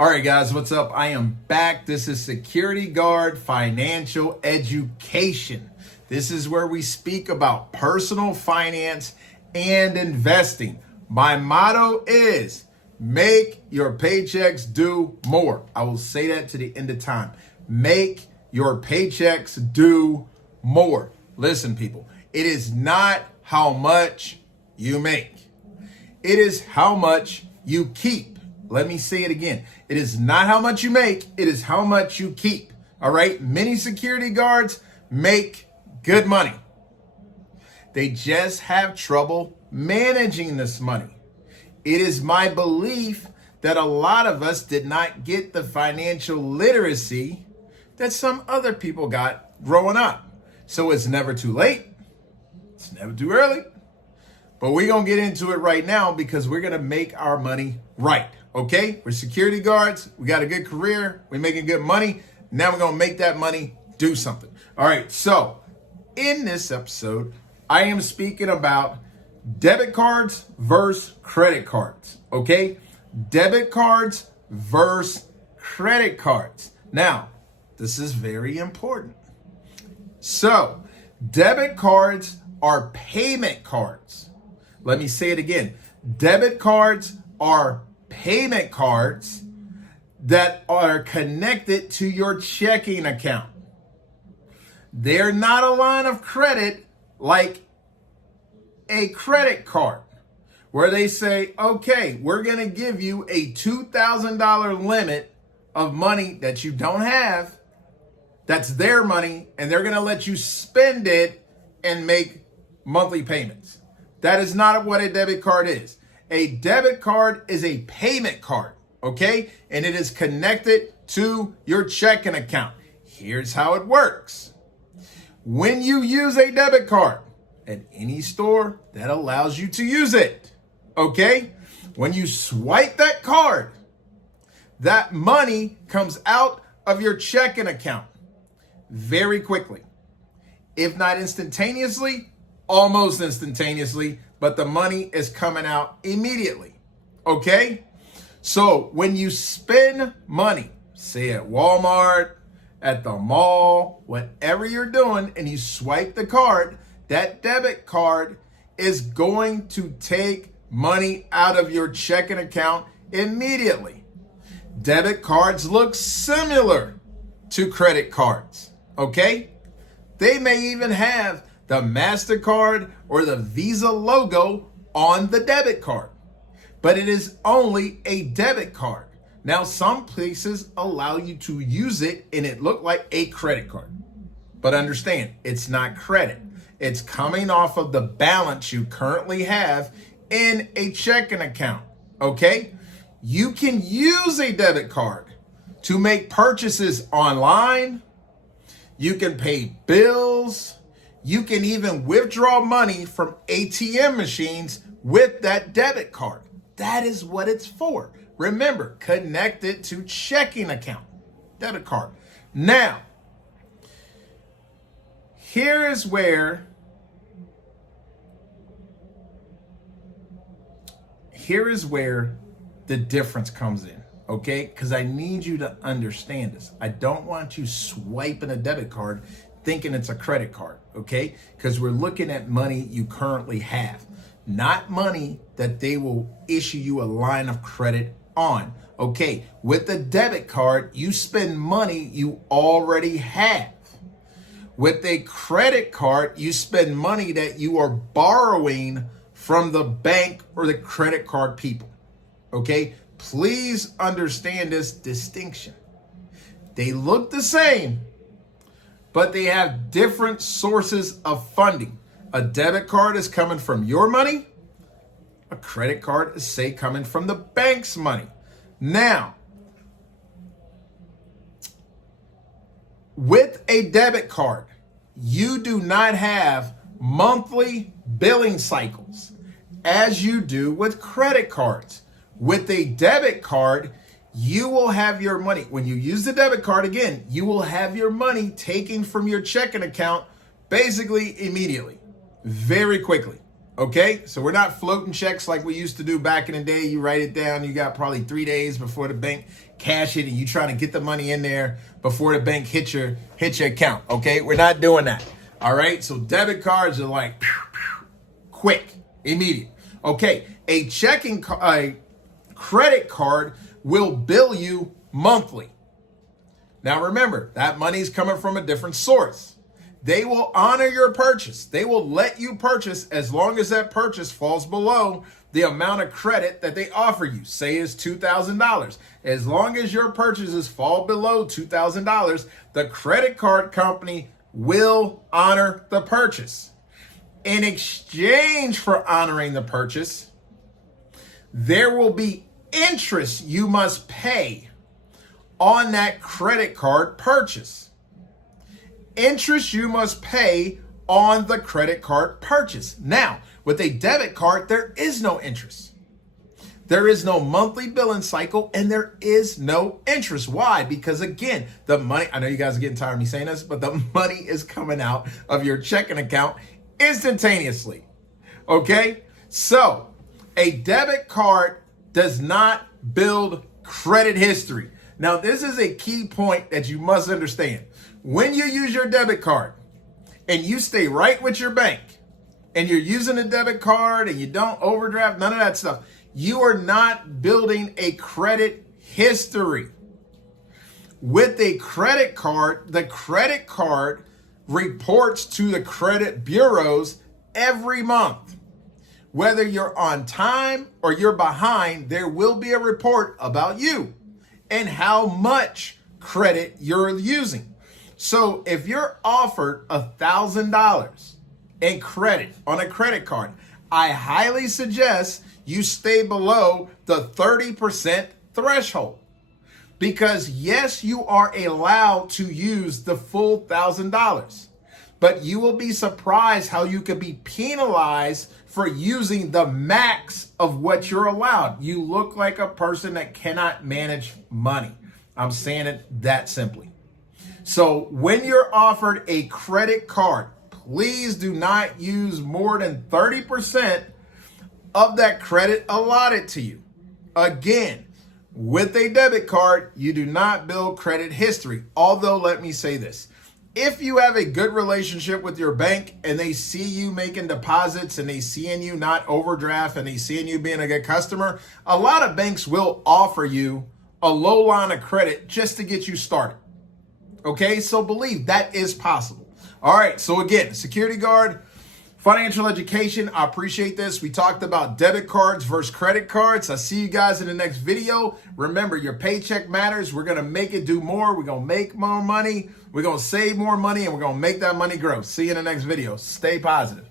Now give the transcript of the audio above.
All right, guys, what's up? I am back. This is Security Guard Financial Education. This is where we speak about personal finance and investing. My motto is make your paychecks do more. I will say that to the end of time. Make your paychecks do more. Listen, people, it is not how much you make. It is how much you keep. Let me say it again. It is not how much you make. It is how much you keep. All right. Many security guards make good money. They just have trouble managing this money. It is my belief that a lot of us did not get the financial literacy that some other people got growing up. So it's never too late. It's never too early. But we're going to get into it right now because we're going to make our money right. Okay? We're security guards. We got a good career. We're making good money. Now we're going to make that money do something. All right. So in this episode, I am speaking about debit cards versus credit cards. Okay? Debit cards versus credit cards. Now, this is very important. So, debit cards are payment cards. Let me say it again. Debit cards are payment cards that are connected to your checking account. They're not a line of credit like a credit card where they say, okay, we're going to give you a $2,000 limit of money that you don't have. That's their money, and they're going to let you spend it and make monthly payments. That is not what a debit card is. A debit card is a payment card, okay? And it is connected to your checking account. Here's how it works. When you use a debit card at any store that allows you to use it, okay? When you swipe that card, that money comes out of your checking account very quickly. If not instantaneously, almost instantaneously, but the money is coming out immediately. Okay? So when you spend money, say at Walmart, at the mall, whatever you're doing, and you swipe the card, that debit card is going to take money out of your checking account immediately. Debit cards look similar to credit cards. Okay? They may even have the MasterCard or the Visa logo on the debit card, but it is only a debit card. Now, some places allow you to use it and it look like a credit card, but understand it's not credit. It's coming off of the balance you currently have in a checking account. Okay? You can use a debit card to make purchases online. You can pay bills. You can even withdraw money from ATM machines with that debit card. That is what it's for. Remember, connect it to checking account, debit card. Now, here is where the difference comes in. Okay, because I need you to understand this. I don't want you swiping a debit card thinking it's a credit card, okay? Because we're looking at money you currently have, not money that they will issue you a line of credit on, okay? With the debit card, you spend money you already have. With a credit card, you spend money that you are borrowing from the bank or the credit card people, okay? Please understand this distinction. They look the same, but they have different sources of funding. A debit card is coming from your money. A credit card is, say, coming from the bank's money. Now, with a debit card, you do not have monthly billing cycles as you do with credit cards. With a debit card, you will have your money. When you use the debit card again, you will have your money taken from your checking account basically immediately, very quickly. Okay, so we're not floating checks like we used to do back in the day. You write it down, you got probably 3 days before the bank cash it, and you trying to get the money in there before the bank hit your account. Okay, we're not doing that. All right, so debit cards are like quick, immediate. Okay, a credit card will bill you monthly. Now remember, that money's coming from a different source. They will honor your purchase. They will let you purchase as long as that purchase falls below the amount of credit that they offer you. Say it's $2,000. As long as your purchases fall below $2,000, the credit card company will honor the purchase. In exchange for honoring the purchase, there will be interest you must pay on that credit card purchase. Interest you must pay on the credit card purchase. Now, with a debit card, there is no interest. There is no monthly billing cycle, and there is no interest. Why? Because again, the money, I know you guys are getting tired of me saying this, but the money is coming out of your checking account instantaneously. Okay? So, a debit card does not build credit history. Now, this is a key point that you must understand. When you use your debit card and you stay right with your bank and you're using a debit card and you don't overdraft, none of that stuff, you are not building a credit history. With a credit card, the credit card reports to the credit bureaus every month. Whether you're on time or you're behind, there will be a report about you and how much credit you're using. So if you're offered $1,000 in credit on a credit card, I highly suggest you stay below the 30% threshold. Because yes, you are allowed to use the full $1,000, but you will be surprised how you could be penalized for using the max of what you're allowed. You look like a person that cannot manage money. I'm saying it that simply. So when you're offered a credit card, please do not use more than 30% of that credit allotted to you. Again, with a debit card, you do not build credit history. Although, let me say this. If you have a good relationship with your bank and they see you making deposits and they seeing you not overdraft and they seeing you being a good customer, a lot of banks will offer you a low line of credit just to get you started. Okay, so believe that is possible. All right, so again, security guard, financial education. I appreciate this. We talked about debit cards versus credit cards. I'll see you guys in the next video. Remember, your paycheck matters. We're going to make it do more. We're going to make more money. We're going to save more money, and we're going to make that money grow. See you in the next video. Stay positive.